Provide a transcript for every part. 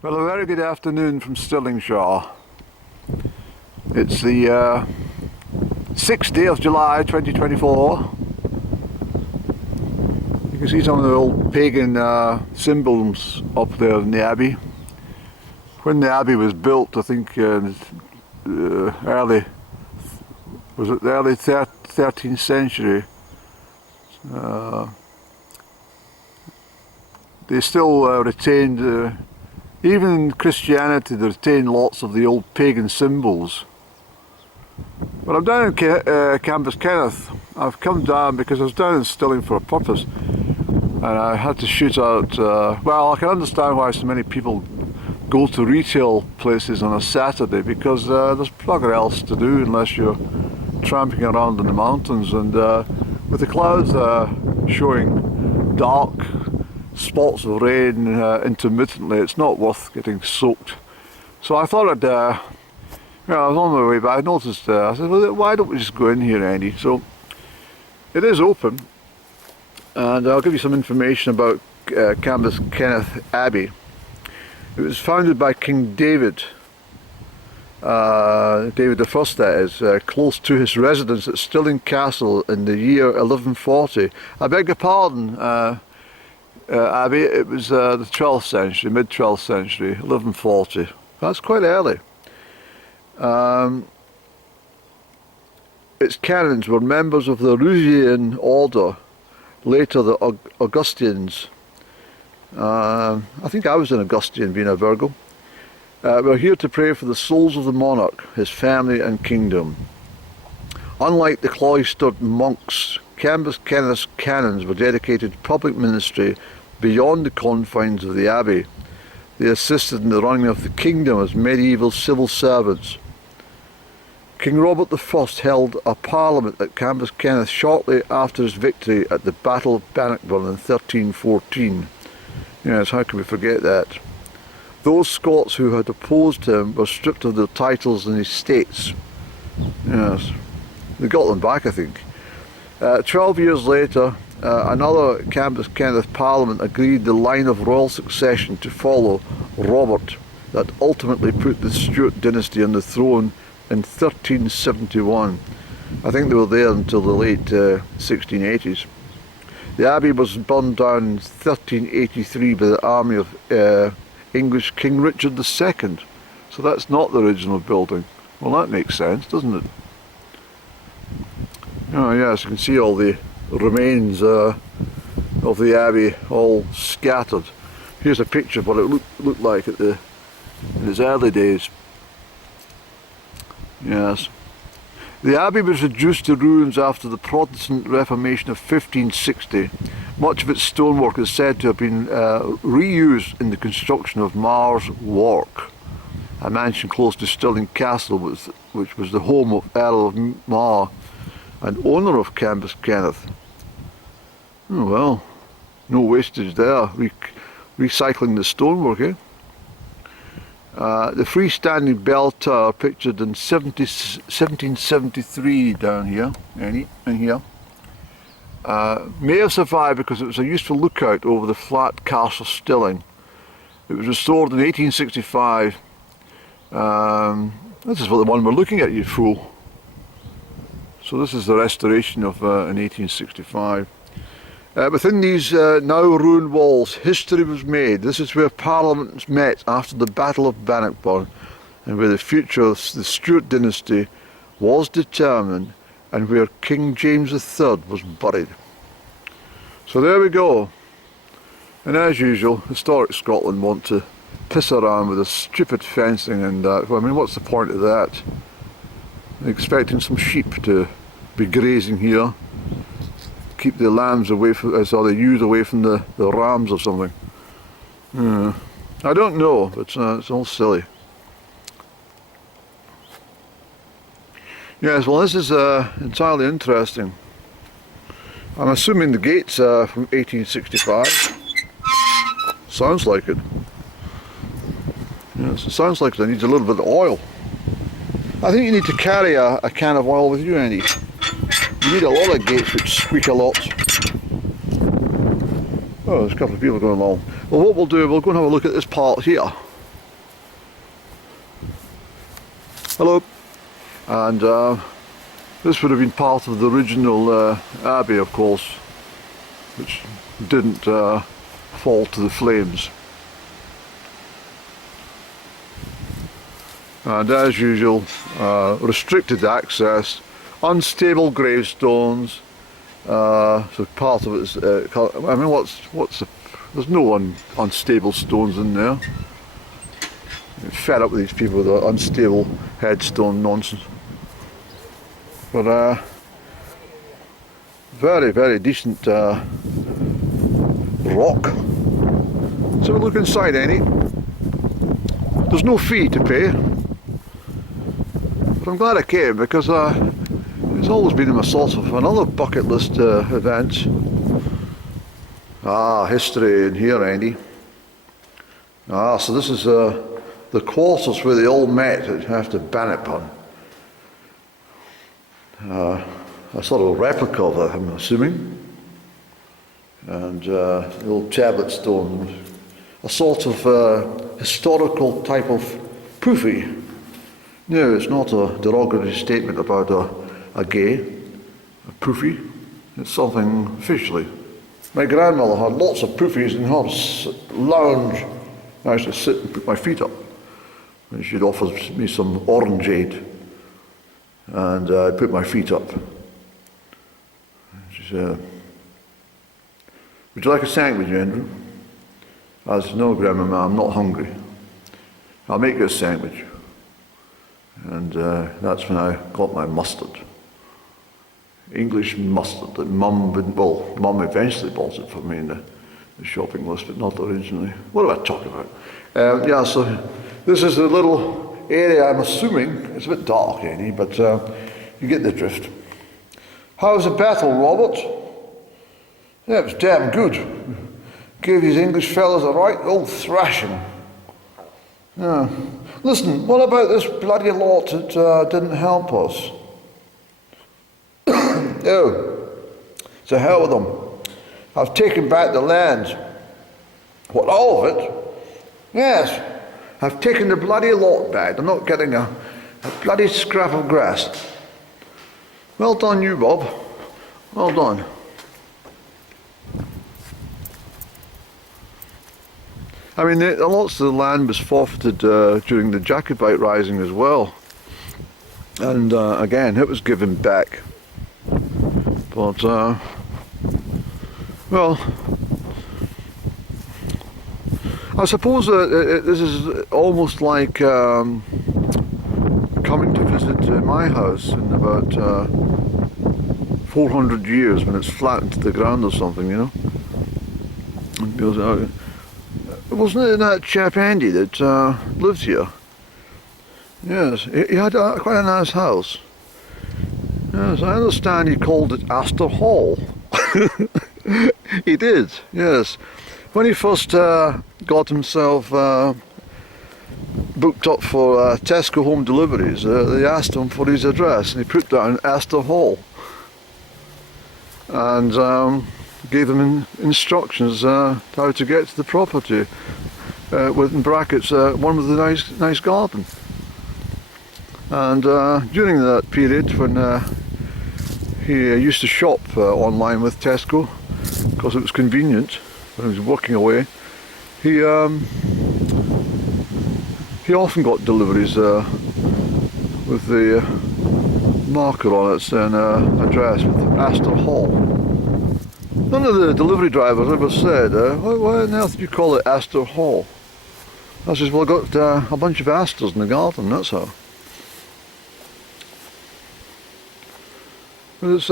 Well, a very good afternoon from Stirlingshire. It's the 6th day of July 2024. You can see some of the old pagan symbols up there in the Abbey. When the Abbey was built, I think was it the early 13th century, they still retained, even in Christianity, they retain lots of the old pagan symbols. But I'm down in Cambuskenneth. I've come down because I was down in Stirling for a purpose, and I had to shoot out, well, I can understand why so many people go to retail places on a Saturday, because there's bugger else to do unless you're tramping around in the mountains, and with the clouds showing dark spots of rain intermittently, it's not worth getting soaked. So I thought I'd, I was on my way back, I noticed, I said, well, why don't we just go in here, Andy? So it is open, and I'll give you some information about Cambuskenneth Abbey. It was founded by King David, David I, that is, close to his residence at Stirling Castle in the year 1140. I beg your pardon, Abbey, it was the 12th century, mid-12th century, 1140. That's quite early. Its canons were members of the Rusian order, later the Augustinians. I think I was an Augustinian, being a Virgo. We're here to pray for the souls of the monarch, his family and kingdom. Unlike the cloistered monks, Cambuskenneth's canons were dedicated to public ministry beyond the confines of the Abbey. They assisted in the running of the kingdom as medieval civil servants. King Robert I held a parliament at Cambuskenneth shortly after his victory at the Battle of Bannockburn in 1314. Yes, how can we forget that? Those Scots who had opposed him were stripped of their titles and estates. Yes, they got them back, I think. 12 years later, another Cambuskenneth Parliament agreed the line of royal succession to follow Robert that ultimately put the Stuart dynasty on the throne in 1371. I think they were there until the late 1680s. The Abbey was burned down in 1383 by the army of English King Richard II. So that's not the original building. Well, that makes sense, doesn't it? Oh yes, you can see all the remains of the Abbey all scattered. Here's a picture of what it looked like in its early days. Yes. The Abbey was reduced to ruins after the Protestant Reformation of 1560. Much of its stonework is said to have been reused in the construction of Mar's Wark, a mansion close to Stirling Castle, which was the home of Earl of Mar and owner of Cambuskenneth. Oh well, no wastage there, recycling the stonework, eh? The freestanding bell tower pictured in 1773 down here, in here, may have survived because it was a useful lookout over the flat castle Stirling. It was restored in 1865. This is what the one we're looking at, you fool. So this is the restoration of in 1865. Within these now ruined walls, history was made. This is where parliaments met after the Battle of Bannockburn, and where the future of the Stuart dynasty was determined, and where King James III was buried. So there we go. And as usual, Historic Scotland want to piss around with the stupid fencing and that. Well, I mean, what's the point of that? They're expecting some sheep to be grazing here, keep the lambs away from, or the ewes away from the rams or something. I don't know, but it's all silly. Yes, well, this is entirely interesting. I'm assuming the gates are from 1865. Sounds like it. Yes, it sounds like it needs a little bit of oil. I think you need to carry a can of oil with you, Andy. You need a lot of gates which squeak a lot. Oh, there's a couple of people going along. Well, what we'll do, we'll go and have a look at this part here. Hello. And this would have been part of the original Abbey, of course, which didn't fall to the flames. And as usual, restricted access, unstable gravestones. So part of it's, I mean, there's no unstable stones in there. I'm fed up with these people with the unstable headstone nonsense. But very, very decent rock. So we'll look inside, Annie. There's no fee to pay. But I'm glad I came because it's always been in my sort of another bucket list event. History in here, Andy. So this is the quarters where they all met after Bannockburn. A sort of replica of it, I'm assuming. And the old tablet stone, a sort of historical type of poofy. No, it's not a derogatory statement about a gay, a poofy. It's something officially. My grandmother had lots of poofies in her lounge. I used to sit and put my feet up. And she'd offer me some orangeade. And I put my feet up. She said, "Would you like a sandwich, Andrew?" I said, "No, Grandma, I'm not hungry. I'll make you a sandwich." And that's when I got my mustard. English mustard that Mum eventually bought it for me in the shopping list, but not originally. What am I talking about? So this is a little area, I'm assuming. It's a bit dark, Annie, but you get the drift. How was the battle, Robert? Yeah, it was damn good. Gave these English fellas a right old thrashing. Yeah. Listen, what about this bloody lot that didn't help us? Oh, to hell with them. I've taken back the land. What, all of it? Yes, I've taken the bloody lot back. I'm not getting a bloody scrap of grass. Well done, you, Bob. Well done. I mean, lots of the land was forfeited during the Jacobite Rising as well. And again, it was given back. But, well, I suppose this is almost like coming to visit my house in about 400 years when it's flattened to the ground or something, you know. Because, wasn't it that chap Andy that lived here? Yes, he had quite a nice house. Yes, I understand he called it Astor Hall. He did, yes. When he first got himself booked up for Tesco home deliveries, they asked him for his address and he put down Astor Hall. And gave them instructions how to get to the property, with in brackets one with a nice garden. And during that period when he used to shop online with Tesco because it was convenient when he was working away, he often got deliveries with the marker on it saying address with Astor Hall. None of the delivery drivers ever said, why on earth do you call it Astor Hall? I says, well, I got a bunch of asters in the garden, that's how. But it's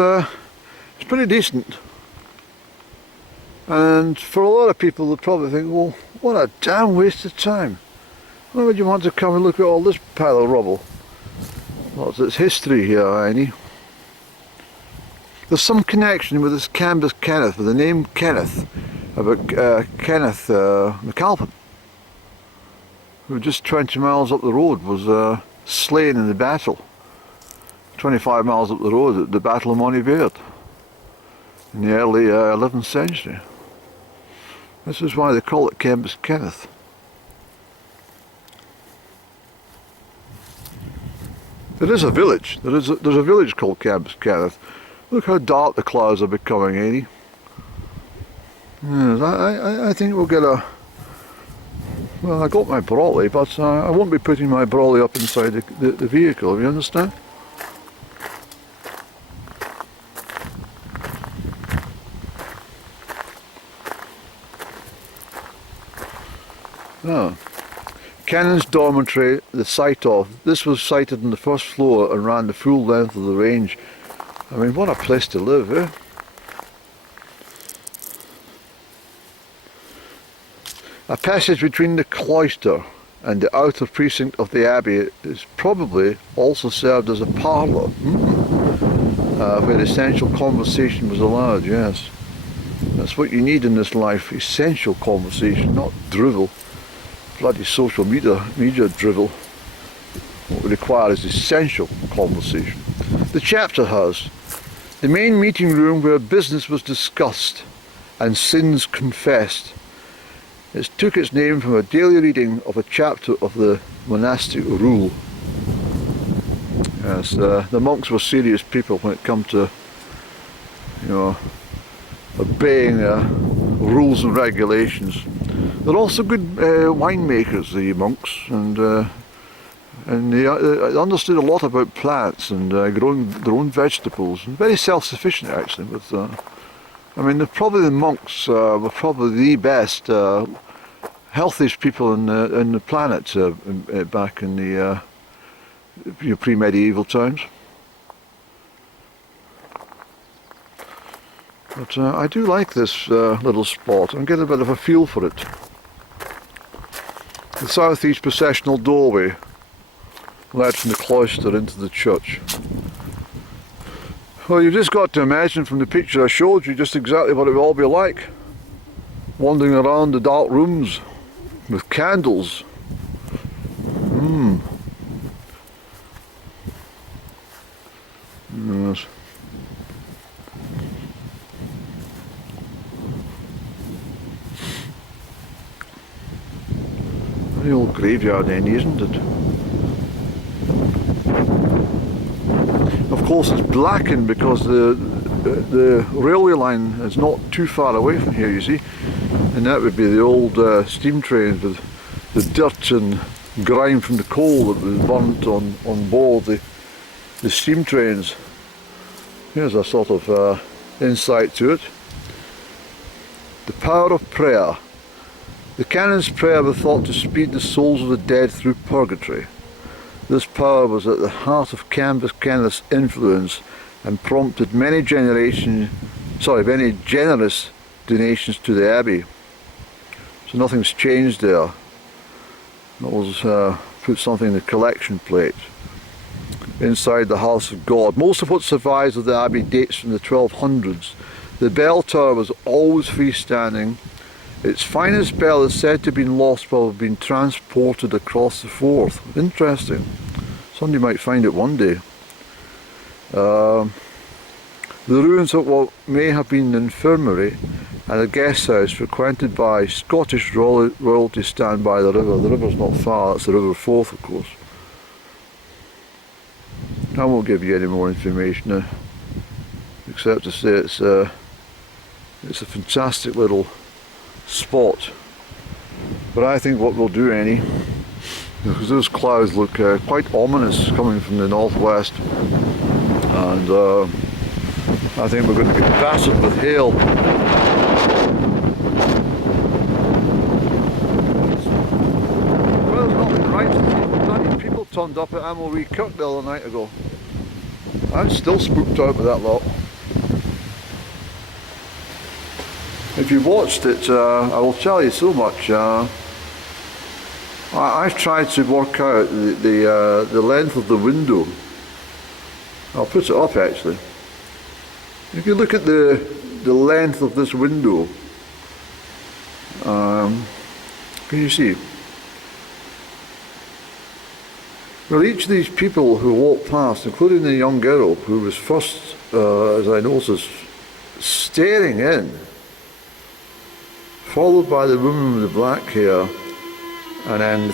pretty decent. And for a lot of people, they probably think, well, what a damn waste of time. Why would you want to come and look at all this pile of rubble? Well, it's history here, Annie. There's some connection with this Cambuskenneth, with the name Kenneth, about Kenneth MacAlpin, who just 20 miles up the road was slain in the battle. 25 miles up the road at the Battle of Bannockburn in the early 11th century. This is why they call it Cambuskenneth. It is a village. There's a village called Cambuskenneth. Look how dark the clouds are becoming, Eddie. Yes, I think we'll get a... Well, I got my brolly, but I won't be putting my brolly up inside the vehicle, you understand? Oh. Cannon's dormitory, the site of. This was sited on the first floor and ran the full length of the range. I mean, what a place to live, eh? A passage between the cloister and the outer precinct of the Abbey is probably also served as a parlour, where essential conversation was allowed, yes. That's what you need in this life, essential conversation, not drivel. Bloody social media drivel. What we require is essential conversation. The chapter house, the main meeting room where business was discussed and sins confessed. It took its name from a daily reading of a chapter of the monastic rule. Yes, the monks were serious people when it come to, you know, obeying rules and regulations. They're also good winemakers, the monks, and they understood a lot about plants and growing their own vegetables, and very self-sufficient actually. With, I mean, the monks were probably the best, healthiest people in the planet back in the pre-medieval times. But I do like this little spot. I'm getting a bit of a feel for it. The southeast processional doorway led from the cloister into the church. Well, you've just got to imagine from the picture I showed you just exactly what it will all be like. Wandering around the dark rooms with candles. Yes. The old graveyard end, isn't it? Of course it's blackened because the railway line is not too far away from here, you see, and that would be the old steam trains with the dirt and grime from the coal that was burnt on board the steam trains. Here's a sort of insight to it. The power of prayer. The canon's prayer was thought to speed the souls of the dead through purgatory. This power was at the heart of Cambuskenneth's influence and prompted many generous donations to the Abbey. So nothing's changed there. Always put something in the collection plate. Inside the house of God. Most of what survives of the Abbey dates from the 1200s. The bell tower was always freestanding. Its finest bell is said to have been lost while it had been transported across the Forth. Interesting. Somebody might find it one day. The ruins of what may have been an infirmary and a guest house frequented by Scottish royalty stand by the river. The river's not far, that's the River Forth, of course. I won't give you any more information except to say it's a fantastic little spot. But I think what we'll do, Annie, because those clouds look quite ominous coming from the northwest, and I think we're going to be battered with hail. Well, it's not been right. Bloody people turned up at Amory Kirk the other night ago. I'm still spooked out with that lot. If you watched it, I will tell you so much. I've tried to work out the length of the window. I'll put it up actually. If you look at the length of this window, can you see? Well, each of these people who walked past, including the young girl who was first, as I noticed, staring in, followed by the woman with the black hair, and then the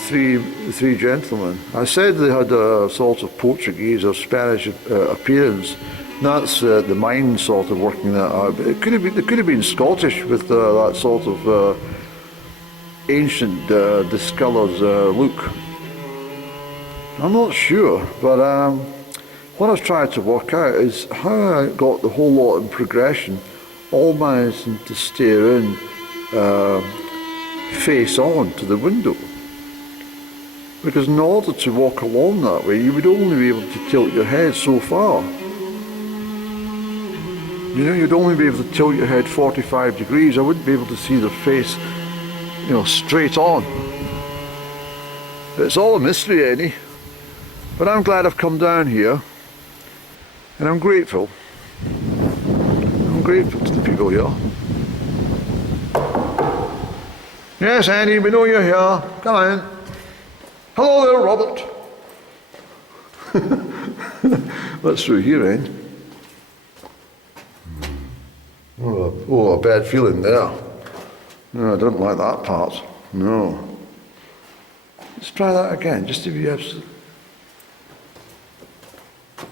three gentlemen. I said they had a sort of Portuguese or Spanish appearance. That's the mind sort of working that out. But they could have been Scottish with that sort of ancient, discoloured look. I'm not sure, but what I was trying to work out is how I got the whole lot in progression, all managing to stare in face on to the window. Because in order to walk along that way, you would only be able to tilt your head so far. You know, you'd only be able to tilt your head 45 degrees. I wouldn't be able to see the face, you know, straight on. It's all a mystery, Annie. But I'm glad I've come down here, and I'm grateful. I'm grateful to the people here. Yes, Annie, we know you're here. Come on. Hello there, Robert. That's through here, eh? Oh, a bad feeling there. No, I don't like that part. No. Let's try that again, just to be absolute.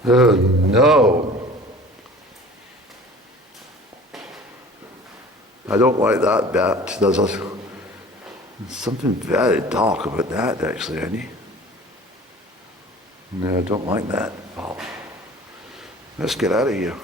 Oh, no. I don't like that bit. There's something very dark about that, actually, Annie. No, I don't like that. Oh. Let's get out of here.